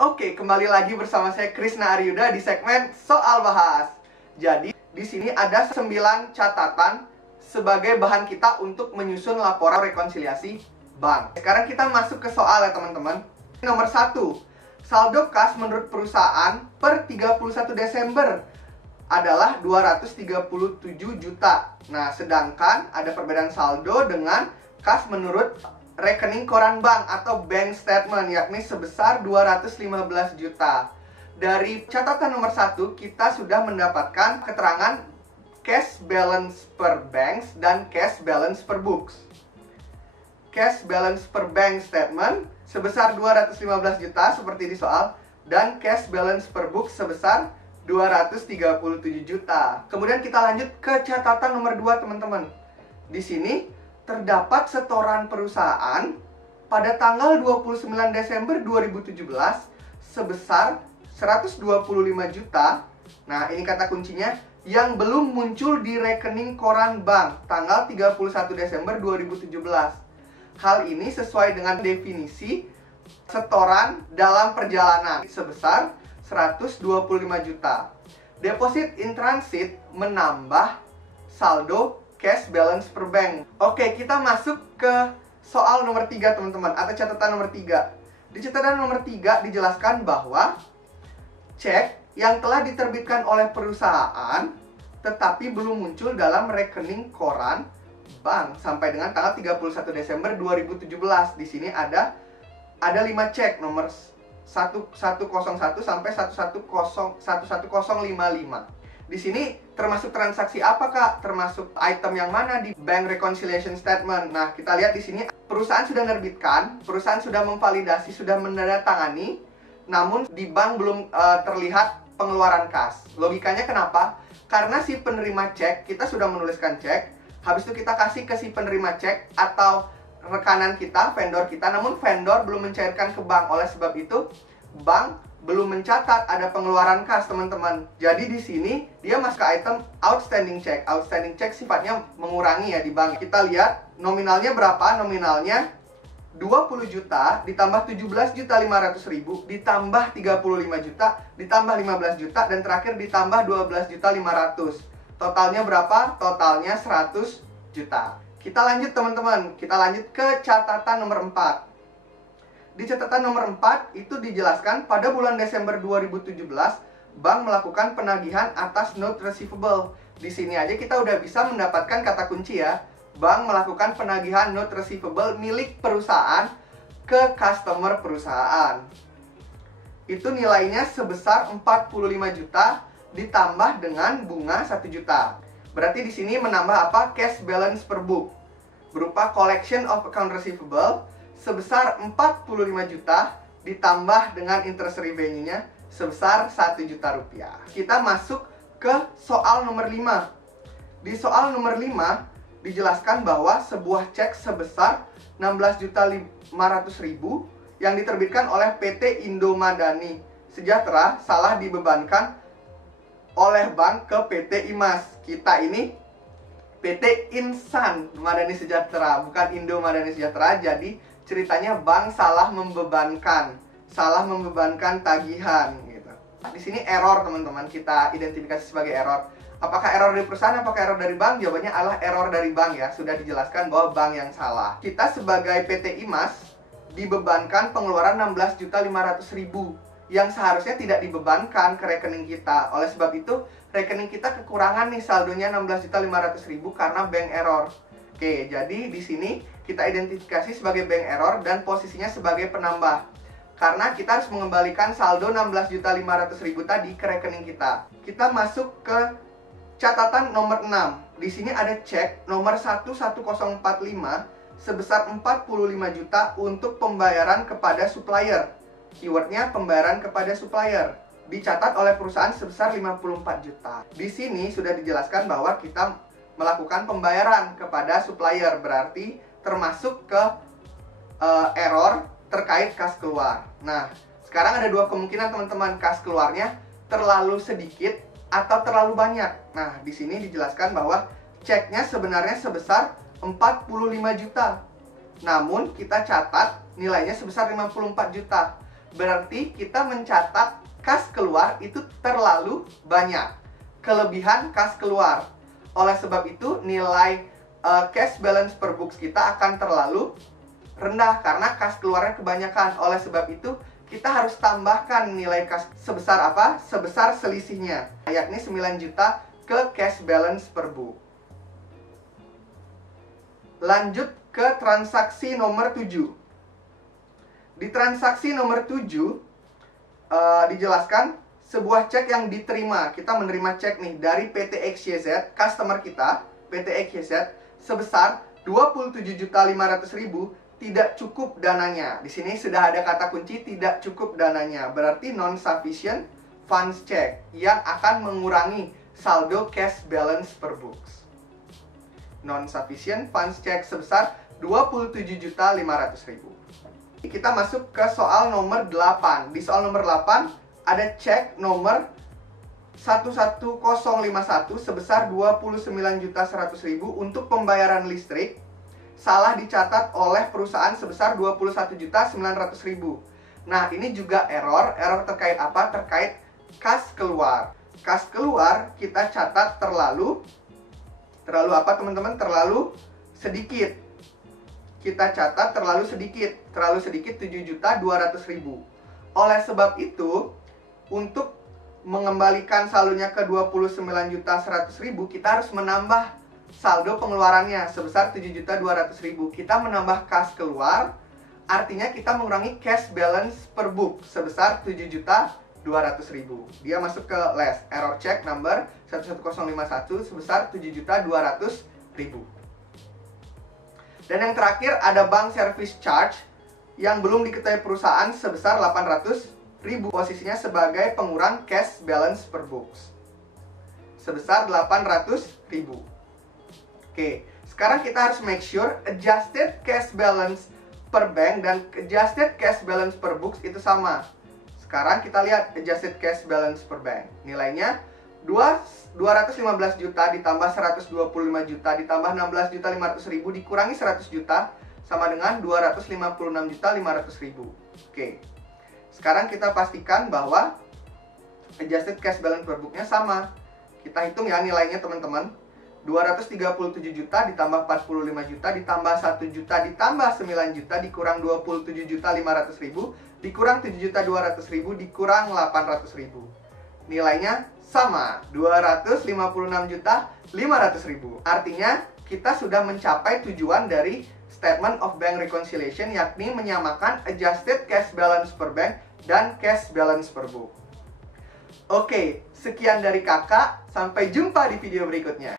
Oke, kembali lagi bersama saya Krisna Aryuda di segmen Soal Bahas. Jadi, di sini ada 9 catatan sebagai bahan kita untuk menyusun laporan rekonsiliasi bank. Sekarang kita masuk ke soal ya teman-teman. Nomor 1, saldo kas menurut perusahaan per 31 Desember adalah 237 juta. Nah, sedangkan ada perbedaan saldo dengan kas menurut rekening koran bank atau bank statement, yakni sebesar 215 juta. Dari catatan nomor 1, kita sudah mendapatkan keterangan cash balance per banks dan cash balance per books. Cash balance per bank statement sebesar 215 juta seperti di soal, dan cash balance per books sebesar 237 juta. Kemudian kita lanjut ke catatan nomor 2, teman-teman. Di sini terdapat setoran perusahaan pada tanggal 29 Desember 2017 sebesar 125 juta. Nah, ini kata kuncinya, yang belum muncul di rekening koran bank tanggal 31 Desember 2017. Hal ini sesuai dengan definisi setoran dalam perjalanan sebesar 125 juta. Deposit in transit menambah saldo cash balance per bank. Oke, kita masuk ke soal nomor 3, teman-teman, atau catatan nomor 3. Di catatan nomor 3 dijelaskan bahwa cek yang telah diterbitkan oleh perusahaan tetapi belum muncul dalam rekening koran bank sampai dengan tanggal 31 Desember 2017. Di sini ada 5 cek nomor 1101 sampai 11055. Di sini termasuk transaksi apa, Kak? Termasuk item yang mana di bank reconciliation statement? Nah, kita lihat di sini perusahaan sudah menerbitkan, perusahaan sudah memvalidasi, sudah menandatangani, namun di bank belum terlihat pengeluaran kas. Logikanya kenapa? Karena si penerima cek, kita sudah menuliskan cek, habis itu kita kasih ke si penerima cek atau rekanan kita, vendor kita, namun vendor belum mencairkan ke bank. Oleh sebab itu, bank belum mencatat ada pengeluaran kas, teman-teman. Jadi di sini dia masuk ke item outstanding check. Outstanding check sifatnya mengurangi ya di bank. Kita lihat nominalnya berapa? Nominalnya 20 juta ditambah 17.500.000 ditambah 35 juta ditambah 15 juta dan terakhir ditambah 12.500.000. Totalnya berapa? Totalnya 100 juta. Kita lanjut, teman-teman. Kita lanjut ke catatan nomor 4. Di catatan nomor 4 itu dijelaskan pada bulan Desember 2017 bank melakukan penagihan atas note receivable. Di sini aja kita udah bisa mendapatkan kata kunci ya. Bank melakukan penagihan note receivable milik perusahaan ke customer perusahaan. Itu nilainya sebesar 45 juta ditambah dengan bunga 1 juta. Berarti di sini menambah apa? Cash balance per book berupa collection of account receivable sebesar 45 juta ditambah dengan interest revenue-nya sebesar 1 juta rupiah. Kita masuk ke soal nomor 5. Di soal nomor 5 dijelaskan bahwa sebuah cek sebesar 16.500.000 yang diterbitkan oleh PT Indomadani Sejahtera salah dibebankan oleh bank ke PT IMAS. Kita ini PT Insan Madani Sejahtera, bukan Indo Madani Sejahtera. Jadi ceritanya bank salah membebankan tagihan gitu. Di sini error, teman-teman, kita identifikasi sebagai error. Apakah error dari perusahaan, apakah error dari bank? Jawabannya adalah error dari bank ya. Sudah dijelaskan bahwa bank yang salah. Kita sebagai PT IMAS dibebankan pengeluaran 16.500.000 yang seharusnya tidak dibebankan ke rekening kita. Oleh sebab itu, rekening kita kekurangan nih saldonya 16.500.000 karena bank error. Oke, jadi di sini kita identifikasi sebagai bank error dan posisinya sebagai penambah. Karena kita harus mengembalikan saldo 16.500.000 tadi ke rekening kita. Kita masuk ke catatan nomor 6. Di sini ada cek nomor 11045 sebesar 45 juta untuk pembayaran kepada supplier. Keywordnya pembayaran kepada supplier. Dicatat oleh perusahaan sebesar 54 juta. Di sini sudah dijelaskan bahwa kita melakukan pembayaran kepada supplier, berarti termasuk ke error terkait kas keluar. Nah, sekarang ada dua kemungkinan, teman-teman. Kas keluarnya terlalu sedikit atau terlalu banyak. Nah, di sini dijelaskan bahwa ceknya sebenarnya sebesar 45 juta. Namun kita catat nilainya sebesar 54 juta. berarti kita mencatat kas keluar itu terlalu banyak. Kelebihan kas keluar. Oleh sebab itu, nilai cash balance per books kita akan terlalu rendah karena kas keluarnya kebanyakan. Oleh sebab itu, kita harus tambahkan nilai kas sebesar apa? Sebesar selisihnya, yakni 9 juta ke cash balance per book. Lanjut ke transaksi nomor 7. Di transaksi nomor 7 dijelaskan sebuah cek yang diterima. Kita menerima cek nih dari PT XYZ, customer kita, PT XYZ, sebesar 27.500.000, tidak cukup dananya. Di sini sudah ada kata kunci tidak cukup dananya. Berarti non-sufficient funds check yang akan mengurangi saldo cash balance per books. Non-sufficient funds check sebesar 27.500.000. Kita masuk ke soal nomor 8. Di soal nomor 8 ada cek nomor 11051 sebesar 29.100.000 untuk pembayaran listrik. Salah dicatat oleh perusahaan sebesar 21.900.000. Nah, ini juga error. Error terkait apa? Terkait kas keluar. Kas keluar kita catat terlalu apa teman-teman? Terlalu sedikit. Kita catat terlalu sedikit 7.200.000. Oleh sebab itu, untuk mengembalikan saldonya ke 29.100.000, kita harus menambah saldo pengeluarannya sebesar 7.200.000. Kita menambah kas keluar, artinya kita mengurangi cash balance per book sebesar 7.200.000. Dia masuk ke list. Error check number 11051 sebesar 7.200.000. Dan yang terakhir ada bank service charge yang belum diketahui perusahaan sebesar 800.000. Posisinya sebagai pengurang cash balance per books sebesar 800.000. Oke, sekarang kita harus make sure adjusted cash balance per bank dan adjusted cash balance per books itu sama. Sekarang kita lihat adjusted cash balance per bank. Nilainya 215 juta ditambah 125 juta ditambah 16.500.000 dikurangi 100 juta sama dengan 256.500.000. Oke. Sekarang kita pastikan bahwa adjusted cash balance per booknya sama. Kita hitung ya nilainya teman-teman. 237 juta ditambah 45 juta ditambah 1 juta ditambah 9 juta dikurang 27.500.000 dikurang 7.200.000 dikurang 800.000. Nilainya sama, 256.500.000. Artinya, kita sudah mencapai tujuan dari Statement of Bank Reconciliation, yakni menyamakan adjusted cash balance per bank dan cash balance per book. Oke, sekian dari kakak. Sampai jumpa di video berikutnya.